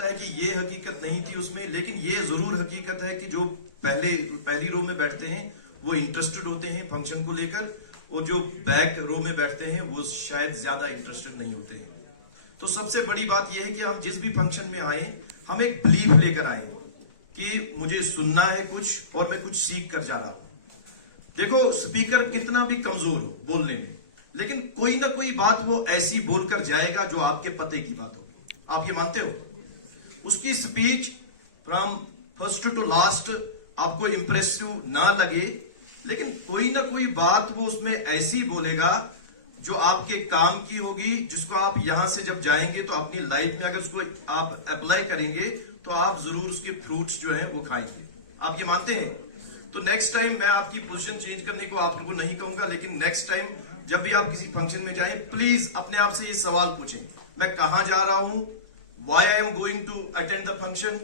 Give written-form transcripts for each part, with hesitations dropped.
सकता है कि ये हकीकत नहीं थी उसमें, लेकिन ये जरूर हकीकत है कि जो पहली रो में बैठते हैं वो इंटरेस्टेड होते हैं फंक्शन को लेकर, और जो बैक रो में बैठते हैं वो शायद ज्यादा इंटरेस्टेड नहीं होते हैं। तो सबसे बड़ी बात यह है कि हम जिस भी फंक्शन में आए हम एक बिलीफ लेकर आए कि मुझे सुनना है कुछ और मैं कुछ सीख कर जा रहा हूं। देखो, स्पीकर कितना भी कमजोर हो बोलने में, लेकिन कोई ना कोई बात वो ऐसी बोलकर जाएगा जो आपके पते की बात होगी। आप ये मानते हो? उसकी speech from first to last आपको इंप्रेसिव ना लगे, लेकिन कोई ना कोई बात वो उसमें ऐसी बोलेगा जो आपके काम की होगी, जिसको आप यहां से जब जाएंगे तो अपनी लाइफ में अगर उसको आप अप्लाई करेंगे तो आप जरूर उसके फ्रूट्स जो है वो खाएंगे। आप ये मानते हैं? तो नेक्स्ट टाइम मैं आपकी पोजीशन चेंज करने को आप लोगों को नहीं कहूंगा, लेकिन नेक्स्ट टाइम जब भी आप किसी फंक्शन में जाएं प्लीज अपने आप से ये सवाल पूछें, मैं कहां जा रहा हूं, why I am going to attend the function,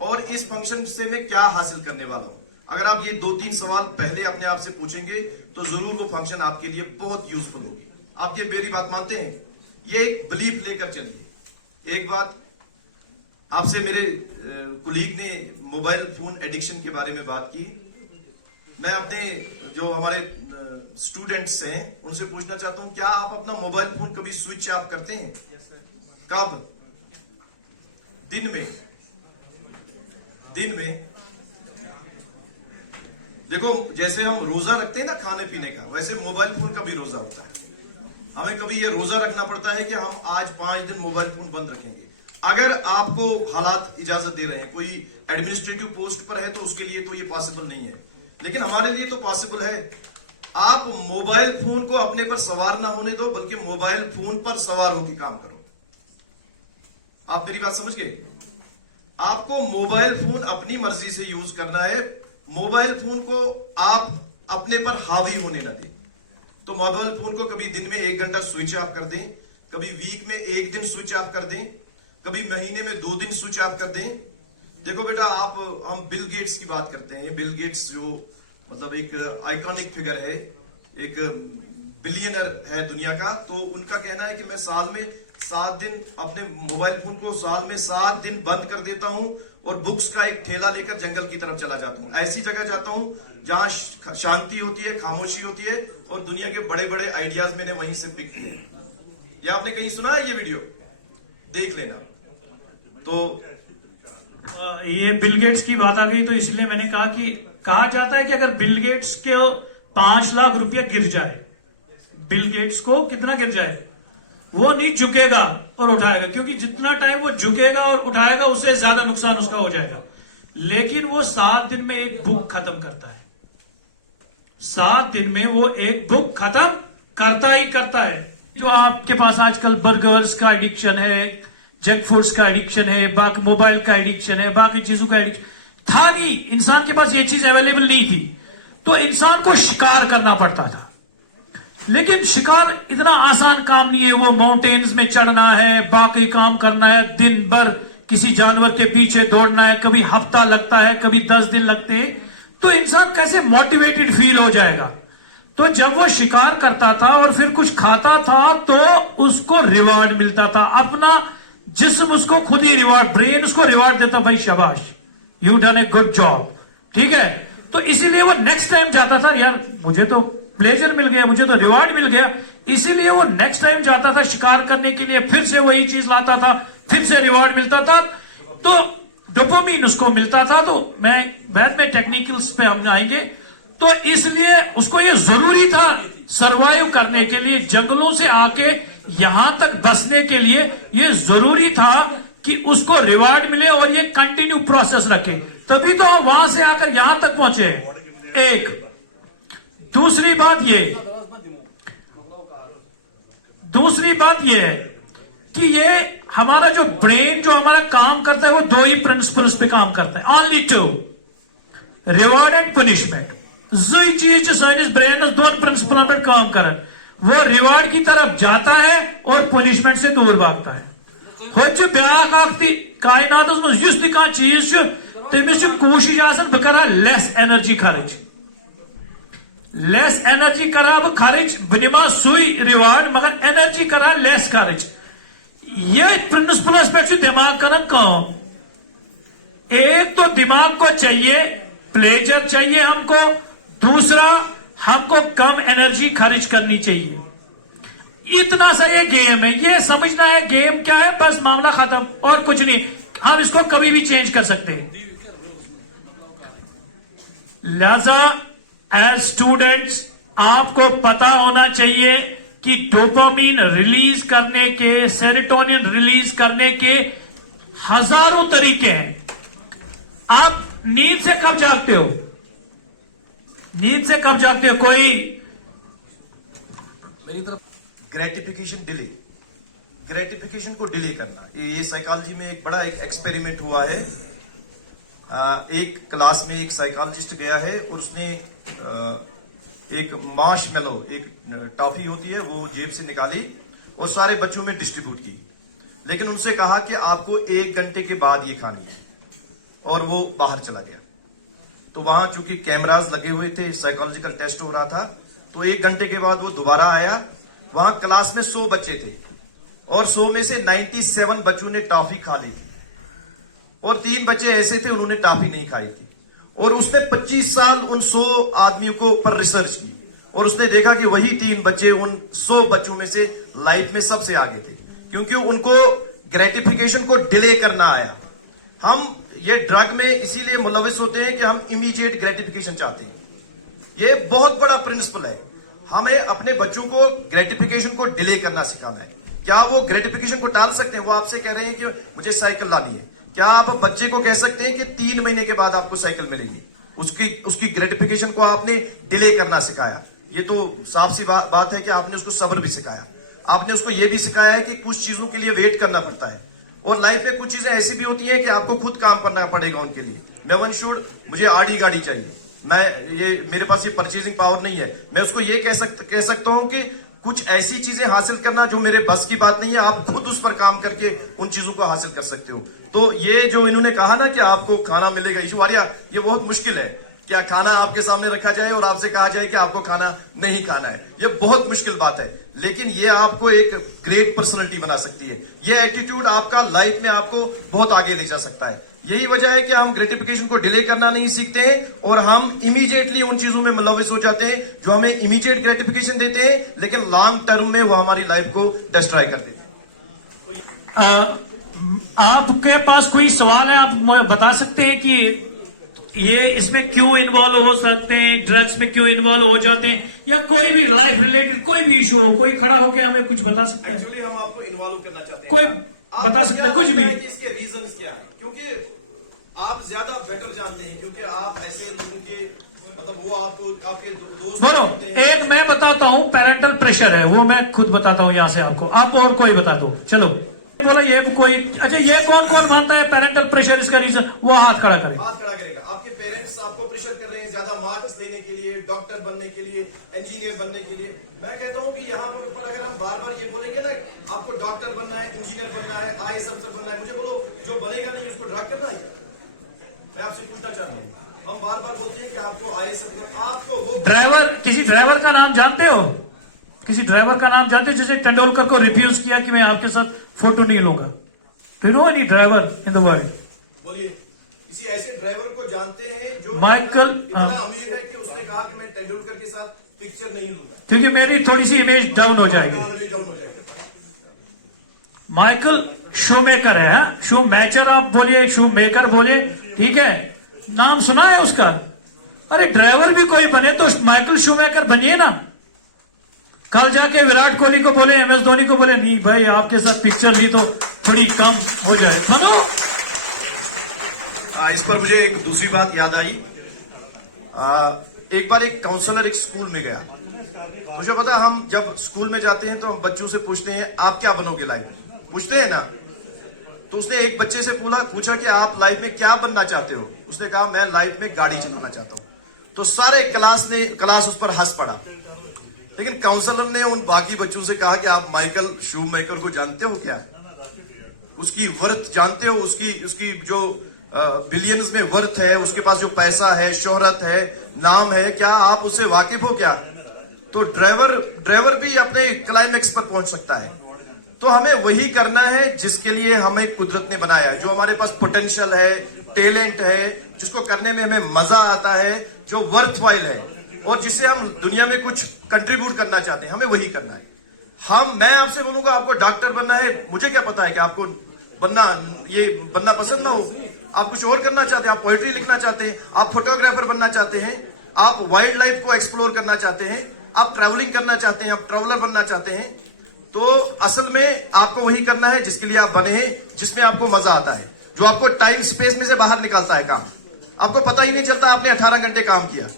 और इस फंक्शन से मैं क्या हासिल करने वाला हूं। अगर आप ये 2-3 सवाल पहले अपने आप से पूछेंगे तो जरूर वो फंक्शन आपके लिए बहुत यूजफुल होगी। आप ये मेरी बात मानते हैं? ये एक बिलीफ लेकर चलिए। एक बात आपसे मेरे कुलीग ने मोबाइल फोन एडिक्शन के बारे में बात की। मैं अपने जो हमारे स्टूडेंट्स हैं उनसे पूछना चाहता हूं, क्या आप अपना मोबाइल फोन कभी स्विच ऑफ करते हैं? कब? दिन में। देखो, जैसे हम रोजा रखते हैं ना खाने पीने का, वैसे मोबाइल फोन का भी रोजा होता है। हमें कभी ये रोजा रखना पड़ता है कि हम आज 5 दिन मोबाइल फोन बंद रखेंगे। अगर आपको हालात इजाजत दे रहे हैं, कोई एडमिनिस्ट्रेटिव पोस्ट पर है तो उसके लिए तो ये पॉसिबल नहीं है, लेकिन हमारे लिए तो पॉसिबल है। आप मोबाइल फोन को अपने पर सवार ना होने दो, बल्कि मोबाइल फोन पर सवार होकर काम करो। आप मेरी बात समझ गए? आपको मोबाइल फोन अपनी मर्जी से यूज करना है, मोबाइल फोन को आप अपने पर हावी होने ना दें। तो मोबाइल फोन को कभी दिन में 1 घंटा स्विच ऑफ कर दें, कभी वीक में 1 दिन स्विच ऑफ कर दें, कभी महीने में 2 दिन स्विच ऑफ कर दें। देखो बेटा, हम बिल गेट्स की बात करते हैं। बिल गेट्स जो मतलब एक आइकॉनिक फिगर है, एक बिलियनर है दुनिया का, तो उनका कहना है कि मैं साल में 7 दिन अपने मोबाइल फोन को साल में 7 दिन बंद कर देता हूं और बुक्स का एक ठेला लेकर जंगल की तरफ चला जाता हूं। ऐसी जगह जाता हूं जहां शांति होती है, खामोशी होती है, और दुनिया के बड़े बड़े आइडियाज मैंने वहीं से पिक किए। या आपने कहीं सुना है ये वीडियो? देख लेना। तो ये बिल गेट्स की बात आ गई तो इसलिए मैंने कहा कि कहा जाता है कि अगर बिल गेट्स के 5 लाख रुपया गिर जाए, बिल गेट्स को कितना गिर जाए, वो नहीं झुकेगा और उठाएगा, क्योंकि जितना टाइम वो झुकेगा और उठाएगा उससे ज्यादा नुकसान उसका हो जाएगा। लेकिन वो 7 दिन में एक बुक खत्म करता है। 7 दिन में वो एक बुक खत्म करता ही करता है। जो आपके पास आजकल बर्गर्स का एडिक्शन है, जंक फूड्स का एडिक्शन है, बाकी मोबाइल का एडिक्शन है, बाकी चीजों का एडिक्शन था नहीं, इंसान के पास ये चीज अवेलेबल नहीं थी, तो इंसान को शिकार करना पड़ता था। लेकिन शिकार इतना आसान काम नहीं है। वो माउंटेन्स में चढ़ना है, बाकी काम करना है, दिन भर किसी जानवर के पीछे दौड़ना है, कभी हफ्ता लगता है, कभी 10 दिन लगते हैं। तो इंसान कैसे मोटिवेटेड फील हो जाएगा? तो जब वो शिकार करता था और फिर कुछ खाता था तो उसको रिवार्ड मिलता था। अपना जिस्म उसको खुद ही रिवार्ड, ब्रेन उसको रिवार्ड देता, भाई शाबाश, you done a good job, ठीक है। तो इसीलिए वो नेक्स्ट टाइम जाता था, यार मुझे तो प्लेजर मिल गया, मुझे तो रिवार्ड मिल गया, इसीलिए वो नेक्स्ट टाइम जाता था शिकार करने के लिए, फिर से वही चीज लाता था, फिर से रिवार्ड मिलता था, तो डोपामिन उसको मिलता था। तो मैं बाद में टेक्निकल्स पे हम आएंगे। तो इसलिए उसको ये जरूरी था सरवाइव करने के लिए, जंगलों से आके यहां तक बसने के लिए ये जरूरी था कि उसको रिवार्ड मिले और ये कंटिन्यू प्रोसेस रखे, तभी तो हम वहां से आकर यहां तक पहुंचे। एक दूसरी बात ये है कि ये हमारा जो ब्रेन जो हमारा काम करता है वो 2 ही प्रिंसिपल्स पे काम करता है, ओनली 2, रिवॉर्ड एंड पनिशमेंट। जोई चीज साइंस ब्रेन 2 प्रिंसिपलों पर काम कर, वो रिवॉर्ड की तरफ जाता है और पनिशमेंट से दूर भागता है। हो ब्याह कायनात में चीज तमिस कोशिश बह कर लेस एनर्जी खर्च, लेस एनर्जी करा बह खर्च, बह निमा सुई रिवार्ड, मगर एनर्जी करा लेस खर्च। ये प्रिंसिपल एस्पेक्ट से दिमाग का ना काम। एक तो दिमाग को चाहिए, प्लेजर चाहिए हमको, दूसरा हमको कम एनर्जी खर्च करनी चाहिए। इतना सा ये गेम है, ये समझना है गेम क्या है, बस मामला खत्म, और कुछ नहीं। हम इसको कभी भी चेंज कर सकते हैं। लिहाजा एज स्टूडेंट्स आपको पता होना चाहिए कि डोपामिन रिलीज करने के, सेरोटोनिन रिलीज करने के हजारों तरीके हैं। आप नींद से कब जागते हो? नींद से कब जागते हो? कोई मेरी तरफ ग्रेटिफिकेशन डिले, ग्रेटिफिकेशन को डिले करना, ये साइकोलॉजी में एक बड़ा एक एक्सपेरिमेंट हुआ है। एक क्लास में एक साइकोलॉजिस्ट गया है और उसने एक मार्शमेलो, एक टॉफी होती है, वो जेब से निकाली और सारे बच्चों में डिस्ट्रीब्यूट की, लेकिन उनसे कहा कि आपको 1 घंटे के बाद ये खानी है, और वो बाहर चला गया। तो वहां चूंकि कैमरास लगे हुए थे, साइकोलॉजिकल टेस्ट हो रहा था, तो 1 घंटे के बाद वो दोबारा आया। वहां क्लास में 100 बच्चे थे और 100 में से 97 बच्चों ने टॉफी खा ली थी और 3 बच्चे ऐसे थे उन्होंने टॉफी नहीं खाई थी। और उसने 25 साल उन 100 आदमियों को पर रिसर्च की और उसने देखा कि वही 3 बच्चे उन 100 बच्चों में से लाइफ में सबसे आगे थे, क्योंकि उनको ग्रेटिफिकेशन को डिले करना आया। हम ये ड्रग में इसीलिए मुलविस होते हैं कि हम इमीडिएट ग्रेटिफिकेशन चाहते हैं। ये बहुत बड़ा प्रिंसिपल है। हमें अपने बच्चों को ग्रेटिफिकेशन को डिले करना सिखाना है। क्या वो ग्रेटिफिकेशन को टाल सकते हैं? वो आपसे कह रहे हैं कि मुझे साइकिल लानी है, क्या आप बच्चे को कह सकते हैं कि 3 महीने के बाद आपको साइकिल मिलेगी? उसकी ग्रेटिफिकेशन को आपने डिले करना सिखाया। ये तो साफ सी बात है कि आपने उसको सब्र भी सिखाया। आपने उसको ये भी सिखाया है कि कुछ चीजों के लिए वेट करना पड़ता है, और लाइफ में कुछ चीजें ऐसी भी होती हैं कि आपको खुद काम करना पड़ेगा उनके लिए। मैं वन शुड, मुझे आड़ी गाड़ी चाहिए, मेरे पास ये परचेजिंग पावर नहीं है, मैं उसको ये कह सकता हूं कि कुछ ऐसी चीजें हासिल करना जो मेरे बस की बात नहीं है, आप खुद उस पर काम करके उन चीजों को हासिल कर सकते हो। तो ये जो इन्होंने कहा ना कि आपको खाना मिलेगा, इशू आर्या, ये बहुत मुश्किल है। क्या खाना आपके सामने रखा जाए और आपसे कहा जाए कि आपको खाना नहीं खाना है, ये बहुत मुश्किल बात है, लेकिन ये आपको एक ग्रेट पर्सनैलिटी बना सकती है। ये एटीट्यूड आपका लाइफ में आपको बहुत आगे ले जा सकता है। यही वजह है कि हम ग्रेटिफिकेशन को डिले करना नहीं सीखते हैं और हम इमीडिएटली उन चीजों में मुलविस हो जाते हैं जो हमें इमीडिएट ग्रेटिफिकेशन देते हैं, लेकिन लॉन्ग टर्म में वो हमारी लाइफ को डिस्ट्रॉय कर देते हैं। आपके पास कोई सवाल है? आप बता सकते हैं कि ये इसमें क्यों इन्वॉल्व हो सकते हैं, ड्रग्स में क्यों इन्वॉल्व हो जाते हैं, या कोई भी लाइफ रिलेटेड कोई भी इशू हो, कोई खड़ा होकर हमें कुछ बता सकते हैं? एक्चुअली हम आपको इन्वॉल्व करना चाहते हैं, कोई बता सकते हैं कुछ भी? इसके रीजंस क्या है, क्योंकि आप ज्यादा बेटर जानते हैं, क्योंकि आप ऐसे लोगों के मतलब वो आपके दोस्त बोलो। एक मैं बताता हूं, पेरेंटल प्रेशर है, वो मैं खुद बताता हूं यहां से आपको, आप और कोई बता दो। चलो बोला ये कोई, अच्छा ये कौन कौन मानता है पेरेंटल प्रेशर इसका रीजन? वो हाथ खड़ा करे। हाथ खड़ा करेगा। आपके पेरेंट्स आपको प्रेशर कर रहे हैं ज्यादा मार्क्स लेने के लिए, डॉक्टर बनने के लिए, इंजीनियर बनने के लिए। मैं कहता हूं कि यहाँ पर अगर हम बार बार ये बोलेंगे ना आपको डॉक्टर बनना है, इंजीनियर बनना है, IAS अफसर बनना है, मुझे बोलो जो बनेगा नहीं उसको ड्रग करना है? मैं आपसे पूछना चाहता हूँ, हम बार बार बोलते हैं कि आपको IAS आपको वो ड्राइवर, किसी ड्राइवर का नाम जानते हो? किसी ड्राइवर का नाम जानते हो जिसे तेंदुलकर को रिफ्यूज किया कि मैं आपके साथ फोटो नहीं लूंगा? Do you know any driver in the world? बोलिए, किसी ऐसे ड्राइवर को जानते हैं जो माइकल इतना अमीर है कि उसने कहा कि मैं तेंदुलकर के साथ पिक्चर नहीं लूंगा क्योंकि मेरी थोड़ी सी इमेज डाउन हो जाएगी। माइकल शूमेकर है, शू मैचर आप बोलिए, शू मेकर बोलिए, ठीक है, नाम सुना है उसका? अरे ड्राइवर भी कोई बने तो माइकल शूमेकर बनिए ना। कल जाके विराट कोहली को बोले, MS धोनी को बोले, नहीं भाई आपके साथ पिक्चर ली तो थोड़ी कम हो जाए, बनो। इस पर मुझे एक दूसरी बात याद आई। एक बार एक काउंसलर एक स्कूल में गया। मुझे पता, हम जब स्कूल में जाते हैं तो हम बच्चों से पूछते हैं आप क्या बनोगे लाइफ में, पूछते हैं ना। तो उसने एक बच्चे से पूछा कि आप लाइफ में क्या बनना चाहते हो? उसने कहा मैं लाइफ में गाड़ी चलाना चाहता हूं। तो सारे क्लास उस पर हंस पड़ा, लेकिन काउंसलर ने उन बाकी बच्चों से कहा कि आप माइकल शूमेकर को जानते हो क्या? उसकी वर्थ जानते हो? उसकी जो बिलियंस में वर्थ है, उसके पास जो पैसा है, शोहरत है, नाम है, क्या आप उससे वाकिफ हो क्या? तो ड्राइवर भी अपने क्लाइमेक्स पर पहुंच सकता है। तो हमें वही करना है जिसके लिए हमें कुदरत ने बनाया है, जो हमारे पास पोटेंशियल है, टैलेंट है, जिसको करने में हमें मजा आता है, जो वर्थवाइल है और जिससे हम दुनिया में कुछ कंट्रीब्यूट करना चाहते हैं, हमें वही करना है। मैं आपसे बोलूंगा आपको डॉक्टर बनना है, मुझे क्या पता है कि आपको बनना पसंद ना हो, आप कुछ और करना चाहते हैं, आप पोएट्री लिखना चाहते हैं, आप फोटोग्राफर बनना चाहते हैं, आप वाइल्ड लाइफ को एक्सप्लोर करना चाहते हैं, आप ट्रैवलिंग करना चाहते हैं, आप ट्रैवलर बनना चाहते हैं, तो असल में आपको वही करना है जिसके लिए आप बने हैं, जिसमें आपको मजा आता है, जो आपको टाइम स्पेस में से बाहर निकालता है काम। आपको पता ही नहीं चलता आपने 18 घंटे काम किया,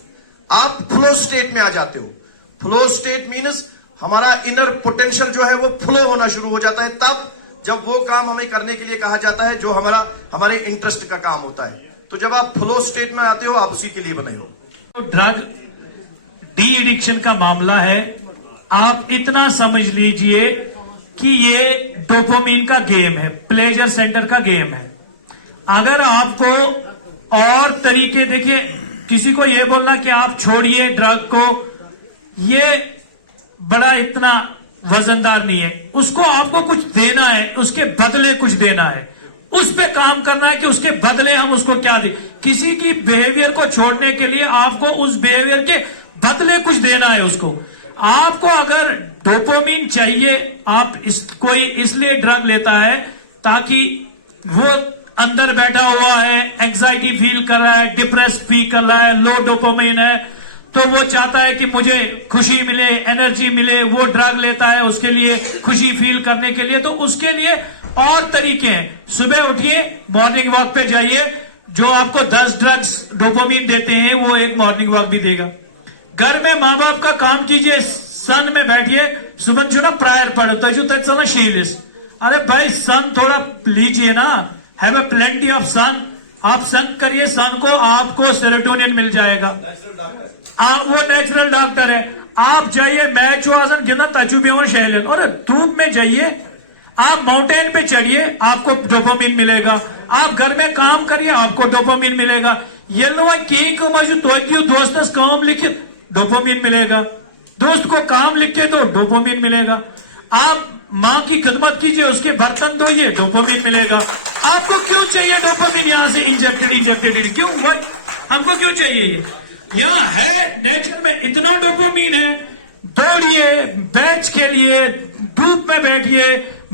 आप फ्लो स्टेट में आ जाते हो। फ्लो स्टेट मीन्स हमारा इनर पोटेंशियल जो है वो फ्लो होना शुरू हो जाता है, तब जब वो काम हमें करने के लिए कहा जाता है जो हमारे इंटरेस्ट का काम होता है। तो जब आप फ्लो स्टेट में आते हो, आप उसी के लिए बने हो। तो ड्रग डी एडिक्शन का मामला है, आप इतना समझ लीजिए कि ये डोपामिन का गेम है, प्लेजर सेंटर का गेम है। अगर आपको और तरीके, देखिए किसी को ये बोलना कि आप छोड़िए ड्रग को, ये बड़ा इतना वजनदार नहीं है। उसको आपको कुछ देना है, उसके बदले कुछ देना है, उस पे काम करना है कि उसके बदले हम उसको क्या दें। किसी की बिहेवियर को छोड़ने के लिए आपको उस बिहेवियर के बदले कुछ देना है उसको। आपको अगर डोपामिन चाहिए, आप कोई इसलिए ड्रग लेता है ताकि वो अंदर बैठा हुआ है, एंजाइटी फील कर रहा है, डिप्रेस फील कर रहा है, लो डोपामिन है, तो वो चाहता है कि मुझे खुशी मिले, एनर्जी मिले, वो ड्रग लेता है उसके लिए खुशी फील करने के लिए। तो उसके लिए और तरीके हैं। सुबह उठिए, मॉर्निंग वॉक पे जाइए, जो आपको 10 ड्रग्स डोपामिन देते हैं वो एक मॉर्निंग वॉक भी देगा। घर में माँ बाप का काम कीजिए, सन में बैठिए, सुबह जो ना प्रायर पढ़ो, तजु तक शीलिस। अरे भाई सन थोड़ा लीजिए ना, हैव ए प्लेंटी ऑफ सन। आप सन करिए सन को, आपको सेरोटोनिन मिल जाएगा। वो नेचुरल डॉक्टर है। आप जाइए मैच आसन गिना तजुबे शैलन, और धूप में जाइए, आप माउंटेन पे चढ़िए, आपको डोपामिन मिलेगा। आप घर में काम करिए, आपको डोपामिन मिलेगा। ये लो तो दोस्त काम लिखे, डोपामिन मिलेगा। दोस्त को काम लिख के दो, डोपामिन मिलेगा। आप माँ की खिदमत कीजिए, उसके बर्तन धोइए, डोपामिन मिलेगा। आपको क्यों चाहिए डोपामिन यहाँ से इंजेक्टेड क्यों भाई, हमको क्यों चाहिए ये? यहाँ है नेचर में इतना डोपामिन है। दौड़िए, बैच खेलिए, धूप में बैठिए,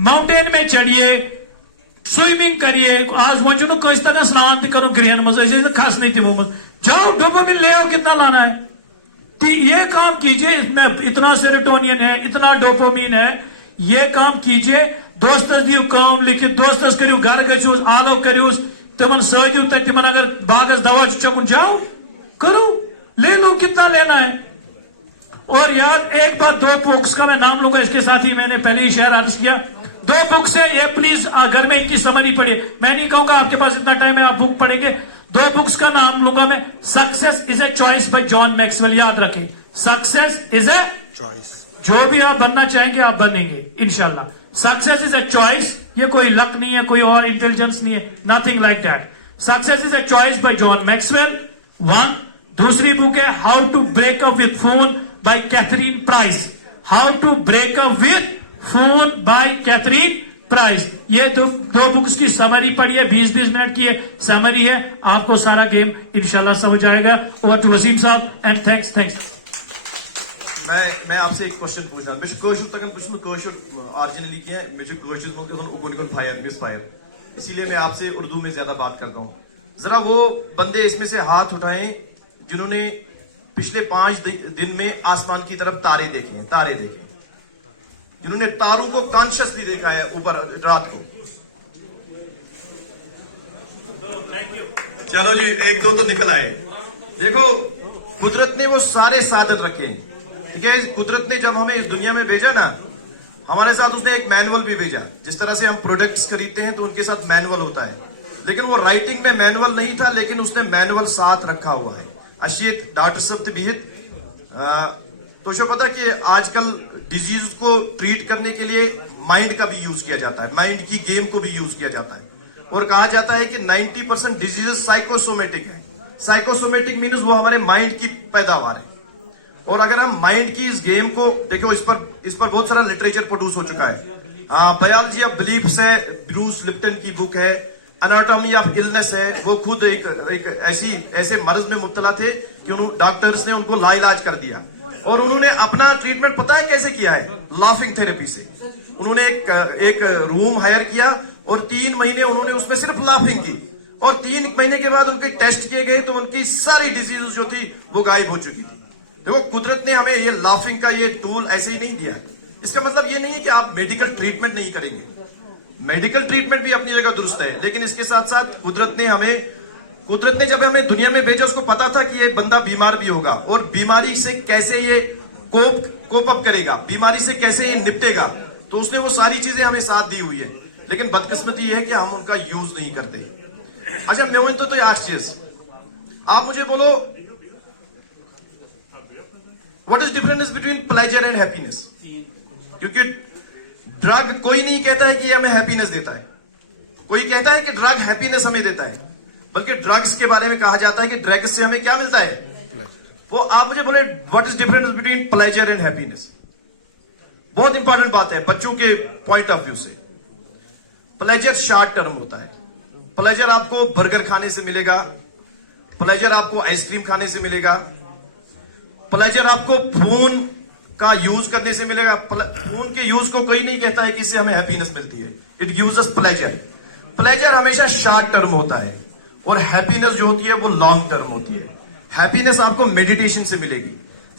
माउंटेन में चढ़िए, स्विमिंग करिए। आज वंचो नो किस तरह स्नान करो गृहन मजे खास नहीं थी वो, जाओ डोपामिन ले आओ, कितना लाना है। तो ये काम कीजिए, इसमें इतना सेरोटोनिन है, इतना डोपामिन है, ये काम कीजिए। दोस्तस दियो काम लिखित, दोस्तस करियो घर गो आलो करियो, तिमन सजू तिमन अगर बागस दवा चकुन जाओ करो, ले लो कितना लेना है। और यार एक बात, 2 बुक्स का मैं नाम लूंगा, इसके साथ ही मैंने पहले ही शेयर अर्ज किया। 2 बुक्स है ये, प्लीज घर में इनकी समरी पढ़िए। मैं नहीं कहूंगा आपके पास इतना टाइम है आप बुक पढ़ेंगे। 2 बुक्स का नाम लूंगा मैं। Success is a choice by John Maxwell, याद रखें, सक्सेस इज ए चॉइस। जो भी आप बनना चाहेंगे आप बनेंगे इंशाल्लाह। सक्सेस इज ए चॉइस, ये कोई लक नहीं है, कोई और इंटेलिजेंस नहीं है, nothing like that. Success is a choice by John Maxwell 1। दूसरी बुक है how to break up with phone by Catherine Price. How to break up with phone by Catherine Price. ये 2 books की summary पढ़िए, 20-20 minute की summary है, आपको सारा game इंशाल्लाह समझ आएगा। ओवर टू वसीम साहब एंड थैंक्स। मैं आपसे एक क्वेश्चन पूछ रहा हूँ। ऑरिजिनली किया है, इसीलिए मैं आपसे उर्दू में ज्यादा बात करता हूँ। जरा वो बंदे इसमें से हाथ उठाएं जिन्होंने पिछले 5 दिन में आसमान की तरफ तारे देखे, जिन्होंने तारों को कॉन्शियसली देखा है ऊपर रात को। चलो जी, 1-2 तो निकल आए। देखो, कुदरत ने वो सारे साधन रखे हैं, ठीक है। कुदरत ने जब हमें इस दुनिया में भेजा ना, हमारे साथ उसने एक मैनुअल भी भेजा। जिस तरह से हम प्रोडक्ट्स खरीदते हैं तो उनके साथ मैनुअल होता है, लेकिन वो राइटिंग में मैनुअल नहीं था, लेकिन उसने मैनुअल साथ रखा हुआ है। अशियत डॉक्टर सब बिहित तो शो पता कि आजकल डिजीज को ट्रीट करने के लिए माइंड का भी यूज किया जाता है, माइंड की गेम को भी यूज किया जाता है। और कहा जाता है कि 90% डिजीजेस साइकोसोमेटिक है। साइकोसोमेटिक मीन्स वो हमारे माइंड की पैदावार है। और अगर हम माइंड की इस गेम को देखो, इस पर बहुत सारा लिटरेचर प्रोड्यूस हो चुका है। हाँ, बायोलॉजी ऑफ बिलीफ्स है, ब्रूस लिप्टन की बुक है। एनाटॉमी ऑफ इलनेस है, वो खुद एक ऐसे मर्ज में मुब्तला थे कि डॉक्टर्स ने उनको लाइलाज कर दिया, और उन्होंने अपना ट्रीटमेंट पता है कैसे किया है? लाफिंग थेरेपी से। उन्होंने एक रूम हायर किया और 3 महीने उन्होंने उसमें सिर्फ लाफिंग की, और 3 महीने के बाद उनके टेस्ट किए गए तो उनकी सारी डिजीज जो थी वो गायब हो चुकी थी। देखो, कुदरत ने हमें ये लाफिंग का ये टूल ऐसे ही नहीं दिया। इसका मतलब ये नहीं है कि आप मेडिकल ट्रीटमेंट नहीं करेंगे, मेडिकल ट्रीटमेंट भी अपनी जगह दुरुस्त है, लेकिन इसके साथ साथ कुदरत ने जब हमें दुनिया में भेजा, उसको पता था कि ये बंदा बीमार भी होगा, और बीमारी से कैसे ये कोप अप करेगा, बीमारी से कैसे ये निपटेगा, तो उसने वो सारी चीजें हमें साथ दी हुई है। लेकिन बदकिस्मती ये है कि हम उनका यूज नहीं करते। अच्छा, मैं तो आस्क यस, आप मुझे बोलो, what is difference between pleasure and happiness? क्योंकि ड्रग, कोई नहीं कहता है कि ये हमें हैप्पीनेस देता है, कोई कहता है कि ड्रग हैप्पीनेस हमें देता है, बल्कि ड्रग्स के बारे में कहा जाता है कि ड्रग्स से हमें क्या मिलता है? वो आप मुझे बोले, what is difference between pleasure and happiness? बहुत इंपॉर्टेंट बात है बच्चों के पॉइंट ऑफ व्यू से। प्लेजर शॉर्ट टर्म होता है। प्लेजर आपको बर्गर खाने से मिलेगा, प्लेजर आपको आइसक्रीम खाने से मिलेगा, प्लेजर आपको फोन का यूज करने से मिलेगा। फोन के यूज को कोई नहीं कहता है कि इससे हमें हैप्पीनेस मिलती है। It gives us pleasure. Pleasure हमेशा शॉर्ट टर्म होता है, और हैप्पीनेस जो होती है वो लॉन्ग टर्म होती है। हैप्पीनेस आपको मेडिटेशन से मिलेगी,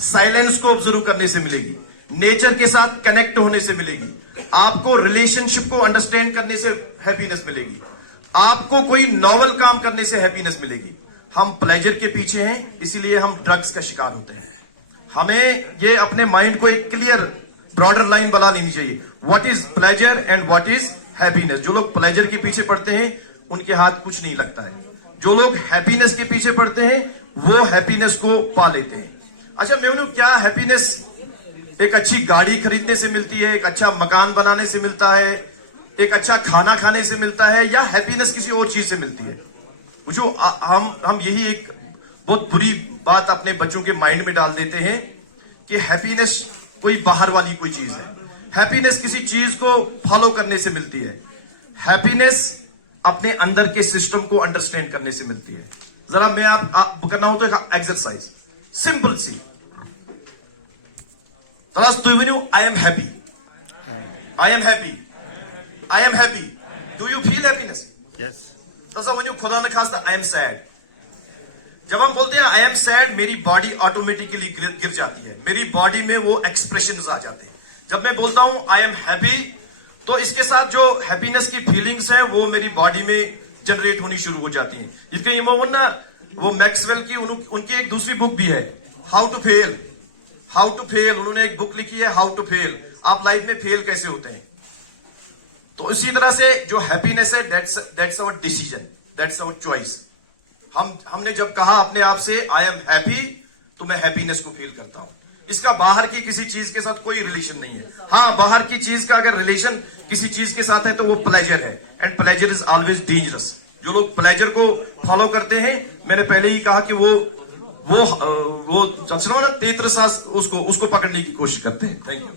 साइलेंस को ऑब्जर्व करने से मिलेगी, नेचर के साथ कनेक्ट होने से मिलेगी, आपको रिलेशनशिप को अंडरस्टैंड करने से हैप्पीनेस मिलेगी, आपको कोई नॉवल काम करने से हैप्पीनेस मिलेगी। हम प्लेजर के पीछे हैं, इसीलिए हम ड्रग्स का शिकार होते हैं। हमें ये अपने माइंड को एक क्लियर ब्रॉडर लाइन बना लेनी चाहिए, what is pleasure and what is happiness. जो लोग प्लेजर के पीछे पड़ते हैं उनके हाथ कुछ नहीं लगता है, जो लोग हैप्पीनेस के पीछे पड़ते हैं वो हैप्पीनेस को पा लेते हैं। अच्छा, मैं क्या हैप्पीनेस एक अच्छी गाड़ी खरीदने से मिलती है, एक अच्छा मकान बनाने से मिलता है, एक अच्छा खाना खाने से मिलता है, या हैप्पीनेस किसी और चीज से मिलती है? जो हम यही एक बहुत बुरी बात अपने बच्चों के माइंड में डाल देते हैं कि हैप्पीनेस कोई बाहर वाली कोई चीज है, हैप्पीनेस किसी चीज को फॉलो करने से मिलती है। हैप्पीनेस अपने अंदर के सिस्टम को अंडरस्टैंड करने से मिलती है। जरा मैं आप करना हो तो एक एक्सरसाइज सिंपल सी। I am happy, I am happy, I am happy. Do you feel happiness? Yes. खुदा न खास्ता आई एम सैड। जब हम बोलते हैं आई एम सैड, मेरी बॉडी ऑटोमेटिकली गिर जाती है, मेरी बॉडी में वो एक्सप्रेशंस आ जाते हैं। जब मैं बोलता हूं आई एम हैप्पी, तो इसके साथ जो हैप्पीनेस की फीलिंग्स है वो मेरी बॉडी में जनरेट होनी शुरू हो जाती हैं। इसके ना वो मैक्सवेल की उनकी एक दूसरी बुक भी है, how to fail, how to fail. उन्होंने एक बुक लिखी है हाउ टू फेल, आप लाइफ में फेल कैसे होते हैं। तो इसी तरह से जो हैप्पीनेस है, that's our decision, that's our choice. हमने जब कहा अपने आप से आई एम हैप्पी, तो मैं हैप्पीनेस को फील करता हूं। इसका बाहर की किसी चीज के साथ कोई रिलेशन नहीं है। हाँ, बाहर की चीज का अगर रिलेशन किसी चीज के साथ है तो वो प्लेजर है, and pleasure is always dangerous. जो लोग प्लेजर को फॉलो करते हैं, मैंने पहले ही कहा कि वो तेतरसास उसको पकड़ने की कोशिश करते हैं। Thank you.